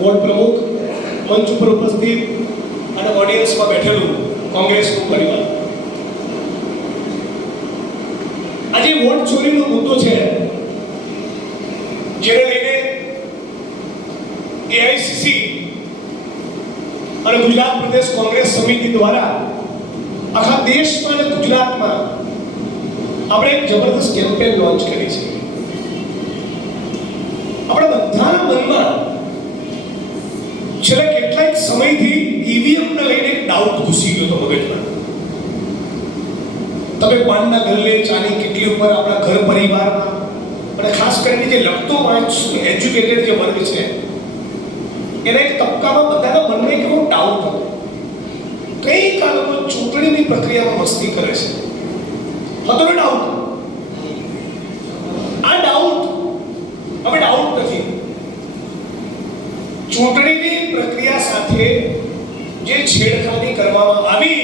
Ward પ્રમુખ, મંચ ઉપર ઉપસ્થિત અને ઓડિયન્સમાં બેઠેલું કોંગ્રેસનું પરિવાર. આજે વોટ ચોરીનો મુદ્દો છે, જેને લઈને એઆઈસીસી અને ગુજરાત પ્રદેશ કોંગ્રેસ સમિતિ દ્વારા આખા દેશમાં અને ગુજરાતમાં આપણે એક જબરદસ્ત કેમ્પેન લોન્ચ કરી છે. આપણે બધાના મનમાં છેલ્લા કેટલાક સમયથી ઈવીએમ ને લઈને ડાઉટ ઘૂસી ગયો હતો મગજમાં. તમે પાનના ગલ્લે, ચાની કેટલી ઉપર આપણા ઘર પરિવાર, અને ખાસ કરીને જે લખતો વાંચતું એજ્યુકેટેડ જે વર્ગ છે, એના એક તબક્કામાં બધાના મનને એક એવો ડાઉટ હતો. કઈ કારણો ચૂંટણીની પ્રક્રિયામાં મસ્તી કરે છે? હતો ને ડાઉટ આ ડાઉટ હવે ડાઉટ નથી. સાથે જે છેડખાની કરવામાં આવી,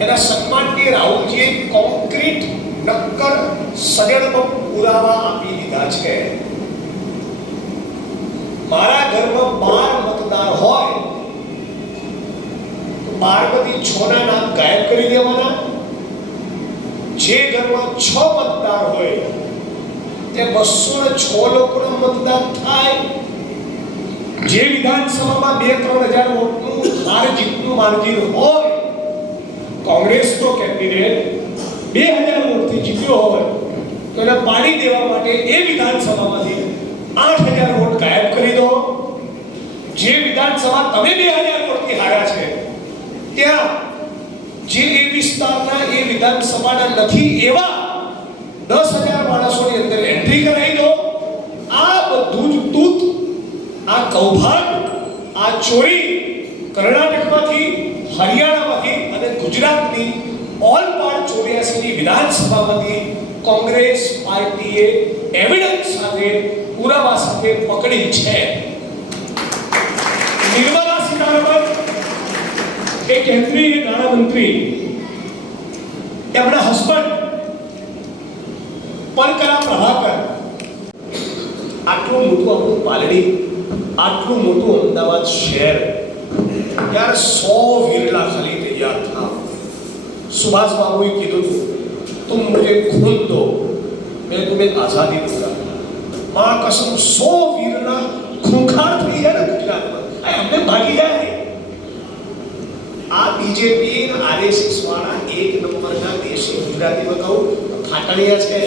એના સન્માનની રાહુલજીએ કોન્ક્રીટ નક્કર સજળમાં પુરાવા આપી દીધા છે. મારા ઘરમાં બાર મતદાર હોય, તો બારમાંથી છ ના નામ ગાયબ કરી દેવાના. જે ઘરમાં છ મતદાર હોય, તે બસો ને છ લોકોનું મતદાન થાય. જે વિધાનસભામાં બે ત્રણ હજાર વોટનું હાર જીતનું માર્જિન હોય. કોંગ્રેસનો કેન્ડિડેટ બે હજાર વોટથી જીત્યો હોય, તો એને પાડી દેવા માટે એ વિધાનસભામાંથી આઠ હજાર વોટ ગાયબ કરી દો. જે વિધાનસભા તમે બે હજાર વોટથી હાર્યા છે, ત્યાં જે એ વિસ્તારના એ વિધાનસભાના નથી એવા દસ હજાર માણસોની અંદર એન્ટ્રી કરાવી દો. આ બધું જ તૂત આ કૌભાંડ, આ ચોરી કર્ણાટકમાંથી, હરિયાણામાંથી અને ગુજરાતની ઓલ પાર્ટ ચોર્યાસીની વિધાનસભામાંથી કોંગ્રેસ, પાર્ટીએ એવિડન્સ સાથે પુરાવા સાથે પકડી છે. નિર્મલા સીતારમણ એ કેન્દ્રીય નાણામંત્રી એમના હસબન્ડ પરકરા પ્રભાકર. આટલું મોટું આપણું પાલડી, આટલું મોટું અમદાવાદ શહેર यार सौ विरला खाली तैयार था सुभाष बाबू ने कहा तो तुम मुझे खून दो मैं तुम्हें आजादी दूंगा माँ कसम सौ वीरला खूंखार થઈ જાય ને ગુજરાતમાં આ એમને ભાગી જાય આ બીજેપી અને આરએસએસ વાળા એક નંબરના દેશી ગુજરાતીમાં કહું તો ખાટડિયા છે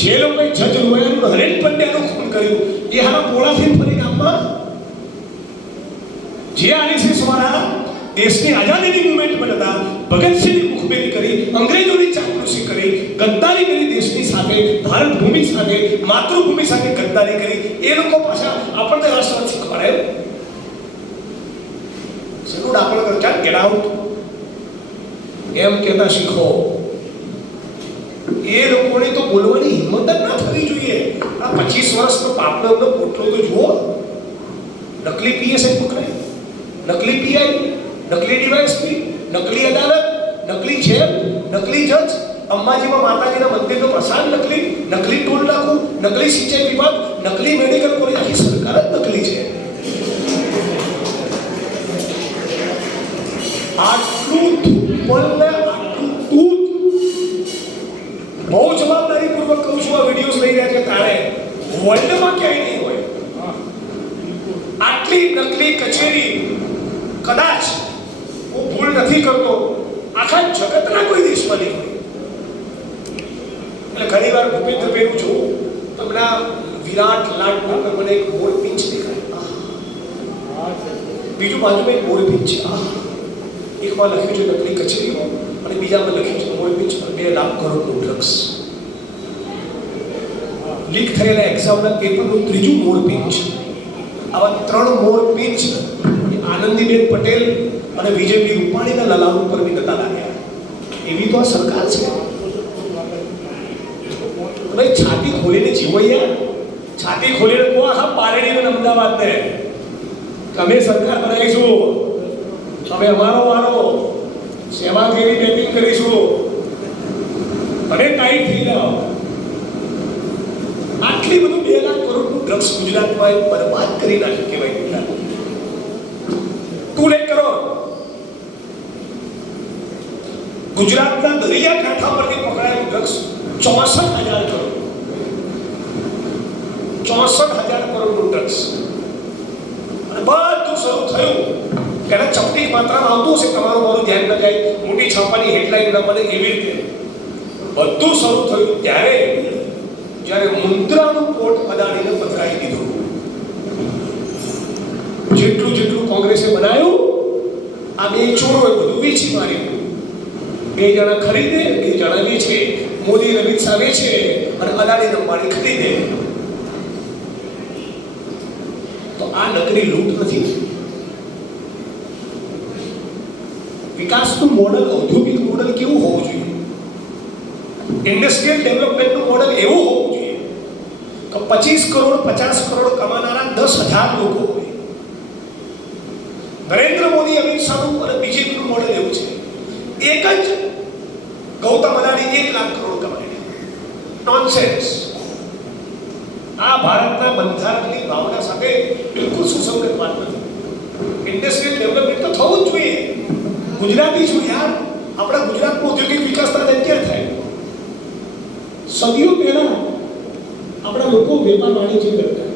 જે લોકોએ જજ લોયાનું હરેન પંડ્યાનું ખૂન કર્યું, એ હારા પોળાથી ફરી ગામમાં? જે આરએસએસ વાળા દેશની આઝાદીની મુવમેન્ટમાં હતા ભગતસિંહની મુખબેરી કરી, અંગ્રેજોની ચાપલુસી કરી, ગદ્દારી કરી દેશની સાથે ભારત ભૂમિ સાથે, માતૃભૂમિ સાથે ગદ્દારી કરી. એ લોકો પાછા આપણને રાષ્ટ્ર શીખવાડે. સલુડ આપણે ચાલ ગેટ આઉટ એમ કહેતા શીખો. એ લોકોને તો બોલવાની હિંમત જ ના થવી જોઈએ આ પચીસ વર્ષનો પાપનો પોટલો તો જુઓ નકલી પીએસઆઈ પકડાય નકલી પીઆઈ નકલી ડીવાયએસપી નકલી અદાલત નકલી જેલ નકલી જજ અંબાજીમાં માતાજીના મંદિરનો પ્રસાદ નકલી નકલી ટોલ નાખું નકલી સિંચાઈ વિભાગ નકલી મેડિકલ કોલેજ આખી સરકાર જ નકલી છે આટલું ધૂપલ જવાબદારીપૂર્વક કહું છું આ વિડીયોઝ લઈ રહ્યા છે તારે વર્લ્ડમાં ક્યાંય નહીં હોય આટલી નકલી કચેરી કદાચ હું ભૂલ નથી કરતો આખા જગતના કોઈ દેશમાં નહીં હોય એટલે ઘણી વાર ભૂપેન્દ્ર પેલું છું, તમને આ વિરાટ લાટ પર મને એક મોર પિંચ દેખાય. બીજું બાજુમાં એક મોર પિંચ છે. આહ. એકમાં લખ્યું છે નકલી કચેરીઓ, અને બીજામાં લખ્યું છે મોરબીચ પર બે લાખ કરોડનું ડ્રગ્સ. લીક થયેલા એક્ઝામના પેપરનું ત્રીજું મોરપીંચ આવા ત્રણ મોરપીંચ આનંદીબેન પટેલ અને વિજયભાઈ રૂપાણીના લલાવ ઉપર બી લાગ્યા એવી તો આ સરકાર છે. ભાઈ છાતી ખોલીને જીવો છાતી ખોલીને કહો આખા પારેડી અમદાવાદને. તમે સરકાર બનાવીશું. તમે અમારો વારો સેવાગીરી બેટિંગ કરીશું. અને કાંઈ થઈ જાઓ આટલી બધું બે લાખ કરોડનું ડ્રગ્સ ગુજરાતમાં બરબાદ કરી નાખ્યું કહેવાય. ગુજરાત ટુ લેખ કરોડ ગુજરાતના દરિયા કાંઠા પરથી પકડાયેલું ડ્રગ્સ ચોસઠ હજાર કરોડ. ચોસઠ હજાર કરોડનું ડ્રગ્સ. અને બધું શરૂ થયું પહેલા ચપટી માત્રામાં આવતું હશે. તમારું મારું ધ્યાન ન જાય, મોટી છાપાની હેડલાઇન ન મળે એવી રીતે. બધું શરૂ થયું ત્યારે જ્યારે મુન્દ્રાનું પોર્ટ અદાણીને પધરાવી દીધું. જેટલું જેટલું કોંગ્રેસે બનાવ્યું આ બે ચોરોએ બધું વેચી માર્યું. બે જણા ખરીદે, બે જણા વેચે. મોદી અને અમિત શાહ વેચે અને અદાણી અંબાણી ખરીદે. તો આ નકરી લૂંટ નથી. વિકાસનું મોડલ, ઔદ્યોગિક મોડલ કેવું હોવું જોઈએ? ઇન્ડસ્ટ્રીયલ ડેવલપમેન્ટનું મોડલ એવું હોવું જોઈએ. કે પચીસ કરોડ, પચાસ કરોડ કમાનારા દસ હજાર લોકો હોય. નરેન્દ્ર મોદી, અમિત શાહનું અને બીજેપીનું મોડેલ એવું છે. એક જ ગૌતમ અદાણી એક લાખ કરોડ કમાય નોનસેન્સ આ ભારતના બંધારણની ભાવના સાથે બિલકુલ સુસંગત વાત નથી. ઇન્ડસ્ટ્રીયલ ડેવલપમેન્ટ તો થવું જ જોઈએ. ગુજરાતી છું યાર. આપણા ગુજરાતનો ઔદ્યોગિક વિકાસ અત્યારે થાય. સદીઓ પહેલા આપણા લોકો વેપાર વાણિજ્ય કરતા.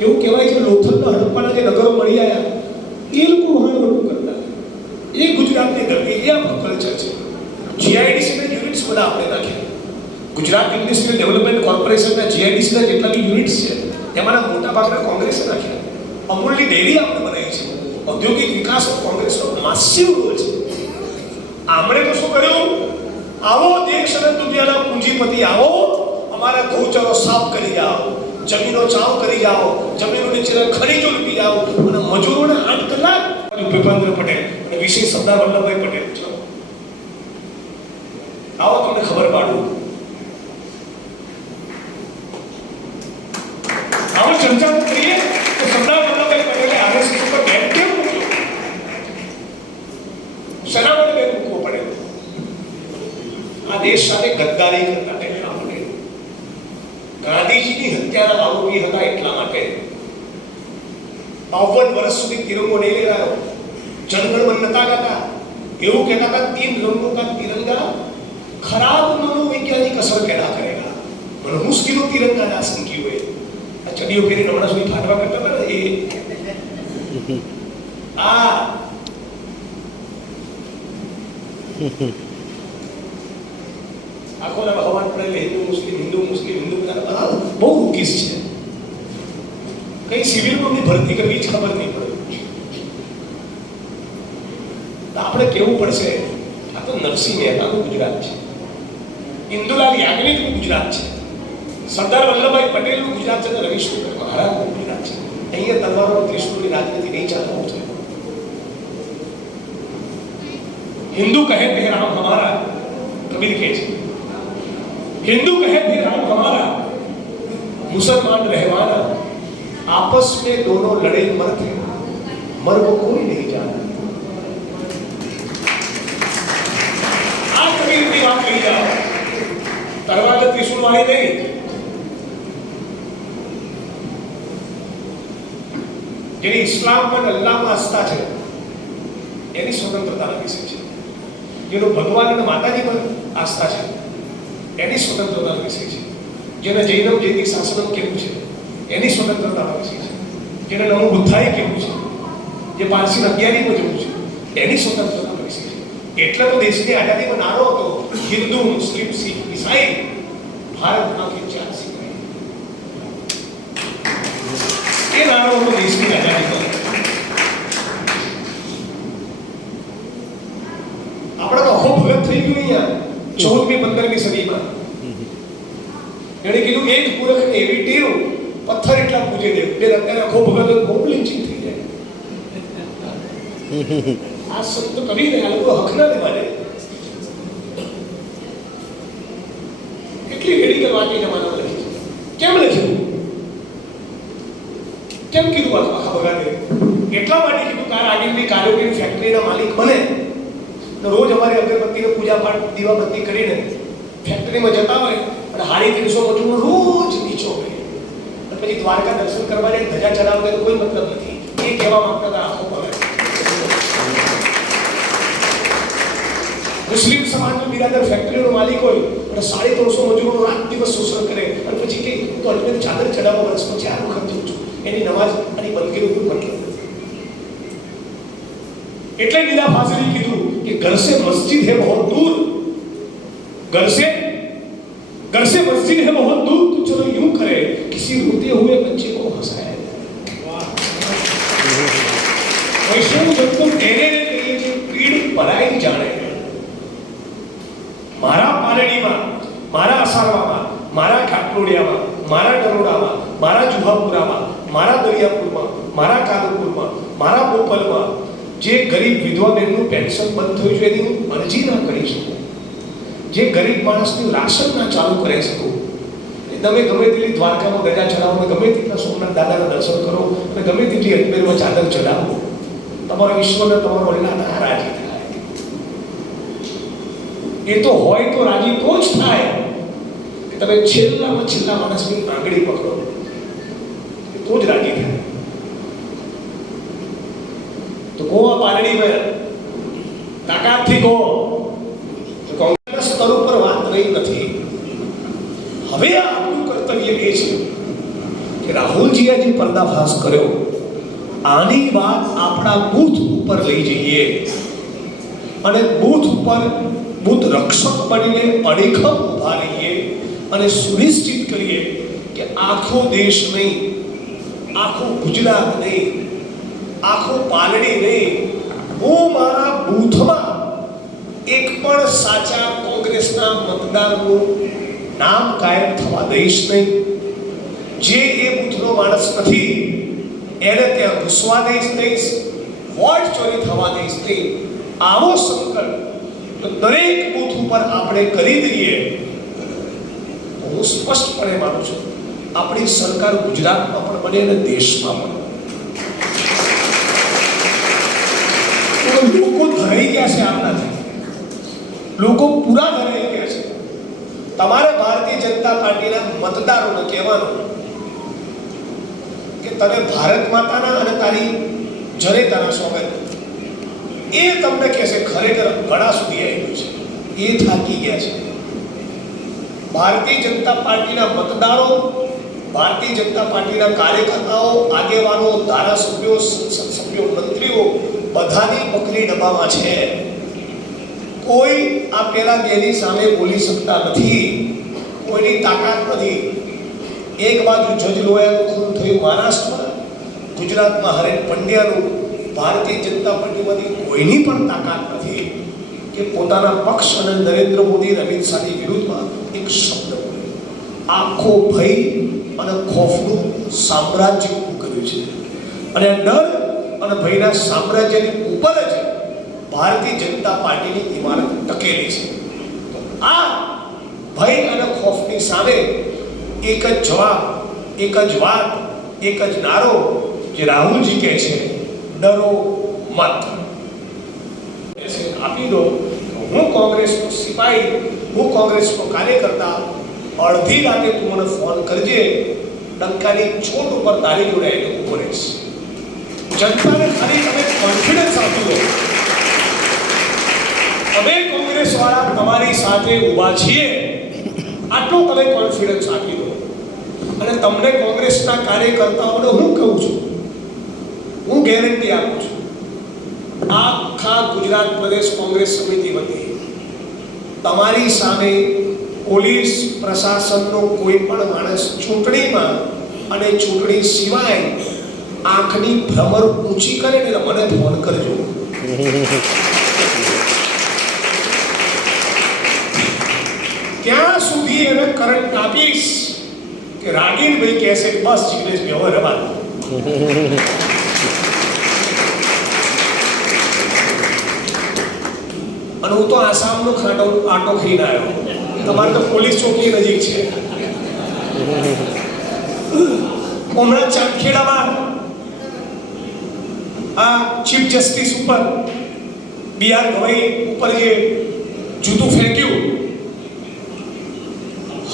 એવું કહેવાય છે લોથલના હડપ્પાના જે નગરો મળી આવ્યા એ લોકો વહાણવટું કરતા. એ ગુજરાતની ધરતી એ આપણું કલ્ચર છે. જીઆઈડીસીના યુનિટ્સ બધા આપણે નાખ્યા. ગુજરાત ઇન્ડસ્ટ્રીયલ ડેવલપમેન્ટ કોર્પોરેશનના જીઆઈડીસીના જેટલા બી યુનિટ્સ છે તેમાંના મોટા ભાગના કોંગ્રેસે નાખ્યા. અમૂલની ડેરી આપણે બનાવી છે. ઔદ્યોગિક વિકાસ કોંગ્રેસનો માસિવ રોલ છે. આપણે તો શું કર્યું? આવો દેશ અને દુનિયાના પૂંજીપતિ, આવો અમારા ગૌચરો સાફ કરી જાઓ, જમીનો ચાવ કરી જાઓ જમીનો નીચે ખનીજો લૂંટી જાઓ અને મજૂરોને આઠ કલાક ભૂપેન્દ્ર પટેલ અને વિશેષ સરદાર વલ્લભભાઈ પટેલ. છે આવો તમને ખબર પાડું આવો ચર્ચા તો કરીએ તો સરદાર વલ્લભભાઈ પટેલે આરએસએસ ઉપર બેન કેમ મૂક્યો શેના માટે બેન મૂકવો પડે આ દેશ સાથે ગદ્દારી કરતા એટલા માટે ગાંધીજીની હત્યાના આરોપી હતા એટલા માટે બાવન વર્ષ સુધી તિરંગો નહીં લહેરાયો જનગણમન નતા ગાતા. એવું કહેતા હતા તીન રંગો કા તિરંગા ખરાબ મનોવૈજ્ઞાનિક અસર પેદા કરેગા પણ મુશ્કેલો તિરંગા ના સમજી હોય. આ ચડીઓ કરીને હમણાં સુધી ફાટવા કરતા હતા એ. આ. આખો ના ભગવાન પડેલે હિન્દુ મુસ્લિમ હિન્દુ મુસ્લિમ, હિન્દુ બધા. બહુ ઉગીસ છે. કઈ સિવિલ ભરતી કરવી જ ખબર નહીં પડે તો આપણે કેવું પડશે આ તો નરસિંહ મહેતાનું ગુજરાત છે ઇન્દુલાલ યાજ્ઞિકનું ગુજરાત છે સરદાર વલ્લભભાઈ પટેલનું ગુજરાત છે અને રવિશંકર મહારાજનું ગુજરાત છે અહીંયા તલવારો ત્રિશુળની રાજનીતિ નહીં ચાલવું છે हिंदू कहे थे राम हमारा कबीर के जी हिंदू कहे थे राम हमारा मुसलमान रहवाना आपस में दोनों लड़े मरते मर वो कोई नहीं जाना આ કબીરની વાત કહી જાઓ તરવાદ ત્રિશુળ વાળી નહીં જેની ઇસ્લામમાં અને અલ્લાહમાં આસ્થા છે એની સ્વતંત્રતાના વિષય છે જેનો ભગવાન અને માતાજી પર આસ્થા છે એની સ્વતંત્રતાનો વિષય છે જેને જૈનમ જૈતિક શાસનમ કેવું છે એની સ્વતંત્રતા પછી છે. જેને નવું બુદ્ધાએ કેવું છે? જે પાંચસો અગિયારીમાં મુજબ છે. એની સ્વતંત્રતા પછી છે. એટલે તો દેશની આઝાદીમાં નારો હતો. હિન્દુ, મુસ્લિમ, શીખ, ઈસાઈ. ભારતમાંથી ચાર સિવાય એ નારો હતો દેશની આઝાદી આપણે તો અહો ભગત થઈ ગયું અહીંયા ચૌદમી, પંદરમી સદીમાં. એણે કીધું, એક પુરખ એવી ટેવ પથ્થર એટલા પૂજે દે બે અત્યારે આખો ભગત બહુ લીચી થઈ જાય. આ સંત કવિ ને આ લોકો હક ના દે કેટલી રેડી કરવાની જમાનામાં લખી કેમ લખ્યું કેમ કીધું આખા ભગાને એટલા માટે કીધું કાર આગળની કારોગીર ફેક્ટરીના માલિક બને. તો રોજ અમારી અગરબત્તીને પૂજા પાઠ, દીવાબત્તી કરીને ફેક્ટરીમાં જતા હોય અને હાડી ત્રીસો મજૂરનો રોજ નીચો હોય. અને પછી દ્વારકા દર્શન કરવા જાય ધજા ચડાવવા તો કોઈ મતલબ નથી એ કહેવા માંગતા હતા આખો પગાર મુસ્લિમ સમાજનો બિરાદર ફેક્ટરીનો માલિક હોય અને સાડી ત્રણસો મજૂરોનો રાત દિવસ શોષણ કરે અને પછી કે હું તો અજમેર ચાદર ચડાવવા વર્ષ પછી આ વખત જઉં છું એની નમાઝ અને બંદગીનું કોઈ મતલબ નથી એટલે નીલા ફાઝલી કીધું કે ઘર સે મસ્જિદ है बहुत दूर घर से घर से मस्जिद है बहुत दूर तो चलो यूं करे किसी रोते हुए बच्चे को हंसाया जाए वैष्णव जब तुम तेरे ने कही છે પીડ પરાઈ જાણે મારા પાલડીમાં મારા અસારવામાં મારા કાટલોડિયામાં મારા ડરોડામાં મારા જુહાપુરામાં મારા દરિયાપુરમાં મારા કાદરપુરમાં મારા બોપલમાં જે ગરીબ વિધવા બહેનનું પેન્શન બંધ થયું છે એની હું અરજી ના કરી શકું જે ગરીબ માણસનું રાશન ના ચાલુ કરી શકું એ તમે ગમે તેટલી દ્વારકામાં ગજા ચડાવો ગમે તેટલા સોમનાથ દાદાના દર્શન કરો અને ગમે તેટલી અજમેરમાં ચાદર ચડાવો તમારા ઈશ્વરને તમારો અલ્લાહ રાજી થાય. એ તો હોય તો રાજી તો જ થાય. કે તમે છેલ્લામાં છેલ્લા માણસની આંગળી પકડો તો જ રાજી થાય. તો કોવા ગોવા પાલડીમાં તાકાતથી કહો તો કોંગ્રેસ સ્તર ઉપર વાત રહી નથી હવે આપણું કર્તવ્ય એ છે રાહુલજીએ પર્દાફાશ કર્યો. આની વાત આપણા બૂથ ઉપર લઈ જઈએ. અને બૂથ ઉપર બૂથ રક્ષક બનીને અડીખમ ઊભા રહીએ અને સુનિશ્ચિત કરીએ કે આખો દેશ નહીં, આખો ગુજરાત નહીં, આખો પાલડી નહીં. હું મારા બૂથમાં એક પણ સાચા કોંગ્રેસના મતદારનું નામ કાયમ થવા દઈશ નહીં. જે એ બૂથનો માણસ નથી. એને ત્યાં ઘૂસવા દઈશ નહીં વોટ ચોરી થવા દઈશ નહીં આવો સંકલ્પ. તો દરેક બૂથ ઉપર આપણે કરી દઈએ. હું સ્પષ્ટપણે માનું છું. આપણી સરકાર ગુજરાતમાં પણ બને અને દેશમાં પણ. લોકો ધરાઈ ગયા છે આપણાથી. લોકો પૂરા ધરાઈ ગયા છે. તમારે ભારતીય જનતા પાર્ટીના મતદારોને કહેવાનું. કે તને ભારત માતાના અને તારી જનેતાના સ્વાગત એ તમને કહેશે, ખરેખર ગળા સુધી આવ્યું છે. એ થાકી ગયા છે. ભારતીય જનતા પાર્ટીના મતદારો, ભારતીય જનતા પાર્ટીના કાર્યકર્તાઓ, આગેવાનો, ધારાસભ્યો સભ્યો, મંત્રીઓ બધાની પકડી ડબ્બામાં છે. કોઈ આ પેલા બેની સામે બોલી શકતા નથી. કોઈની તાકાત નથી. એક બાજુ જજ લોયાનું થયું મહારાષ્ટ્રમાં ગુજરાતમાં હરેન પંડ્યાનું ભારતીય જનતા પાર્ટીમાંથી કોઈની પણ તાકાત નથી કે પોતાના પક્ષ અને નરેન્દ્ર મોદી અમિત શાહની વિરુદ્ધમાં એક શબ્દ બોલે. આખો ભય અને ખોફનું સામ્રાજ્ય ઊભું કર્યું છે. અને ડર અને ભયના સામ્રાજ્યની ઉપર જ ભારતીય જનતા પાર્ટીની ઇમારત ટકેલી છે. આ ભય અને ખોફની સામે એક જ જવાબ, એક જ વાત, એક જ નારો જે રાહુલજી કહે છે, ડરો મત. આપી દો. હું કોંગ્રેસનો સિપાહી હું કોંગ્રેસનો કાર્યકર્તા, અડધી રાતે તું મને ફોન કરજે, ડંકાની છોટ ઉપર તારી જોડે ઊભો રહીશ જનતાને ખાલી તમે કોન્ફિડન્સ આપી દો. અમે કોંગ્રેસ વાળા તમારી સાથે ઊભા છીએ, આટલો તમે કોન્ફિડન્સ આપી અને તમને કોંગ્રેસના કાર્યકર્તાઓને હું કહું છું, હું ગેરંટી આપું છું, આખા ગુજરાત પ્રદેશ કોંગ્રેસ સમિતિ વતી તમારી સામે પોલીસ પ્રશાસનનો કોઈ પણ માણસ ચૂંટણીમાં અને ચૂંટણી સિવાય આંખની ભ્રમર ઊંચી કરે ને મને ફોન કરજો. ત્યાં સુધી એને કરંટ આપીશ. કે રાગીનભાઈ કહેશે કે બસ જિગ્નેશભાઈ હવે રવા અને હું તો આસામનો ખાટો આટો ખાઈને આવ્યો. તમારે તો પોલીસ ચોકી નજીક છે. હમણાં ચાંદખેડામાં આ ચીફ જસ્ટિસ ઉપર બિહાર ગવાઈ ઉપર જે જૂતું ફેંક્યું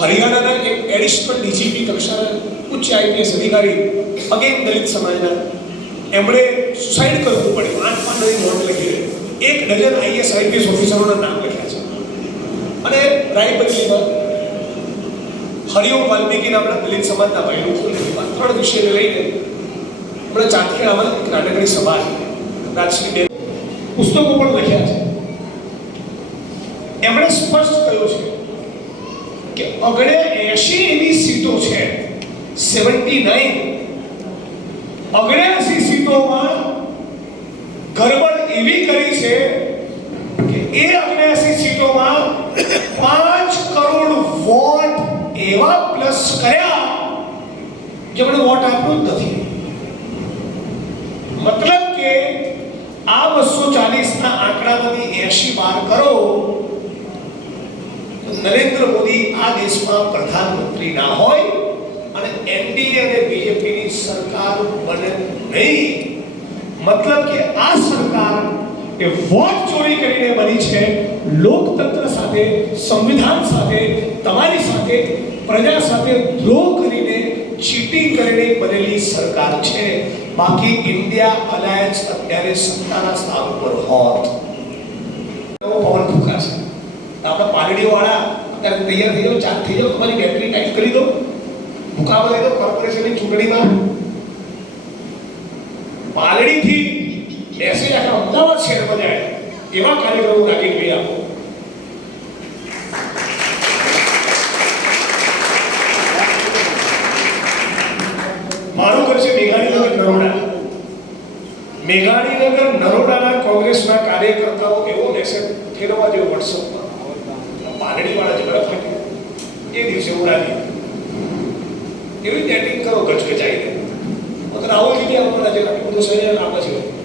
હરિયાણાના એક એડિશનલ ડીજીપી કક્ષાના ઉચ્ચ આઈપીએસ અધિકારી, અગેન દલિત સમાજના, એમણે સુસાઇડ કરવું પડ્યું આઠ પાંચની નોટ લખી એક ડઝન આઈએસ આઈપીએસ ઓફિસરોના નામ લખ્યા છે. અને રાયબરેલીમાં હરિઓમ વાલ્મીકી નામના દલિત સમાજના ભાઈનું ત્રણ વિષયને લઈને હમણાં ચાંદખેડામાં એક નાટકની સભા રાજકીય બેન પુસ્તકો પણ લખ્યા છે. એમણે સ્પષ્ટ કહ્યું છે કે અગણે એસી એવી સીટો છે. Seventy nine. અગણ્યાસી સીટોમાં ગરબડ એવી કરી છે કે એ અગણ્યાસી સીટોમાં પાંચ કરોડ વોટ એવા પ્લસ કર્યા જેમણે વોટ આપ્યો જ નથી. મતલબ કે આ બસો ચાલીસના આંકડામાંથી એસી બાર કરો નરેન્દ્ર મોદી આ દેશમાં પ્રધાનમંત્રી ના હોય અને એનડીએ અને બીજેપીની સરકાર બને નહીં. મતલબ કે આ સરકાર એ વોટ ચોરી કરીને બની છે, લોકતંત્ર સાથે, સંવિધાન સાથે, તમારી સાથે, પ્રજા સાથે દ્રોહ કરીને ચીટિંગ કરીને બનેલી સરકાર છે. બાકી ઇન્ડિયા અલાયન્સ અત્યારે સત્તાના સ્થાન ઉપર હોત. પવન ફૂંકાશે આપણે પાલડીઓ વાળા અત્યારે તૈયાર થઈ જાઓ ચાર્જ થઈ જાઓ, તમારી બેટરી ટાઈપ કરી દો. મુકાબલો લઈ દો કોર્પોરેશનની ચૂંટણીમાં. પાલડીથી મેસેજ આખા અમદાવાદ શહેરમાં જાય. એવા કાર્યક્રમો રાખી ગઈ આપો. મારું ઘર છે મેઘાણીનગર, નરોડા. મેઘાણીનગર, નરોડાના કોંગ્રેસના કાર્યકર્તાઓ એવો મેસેજ ફેરવા જેવો વોટ્સઅપમાં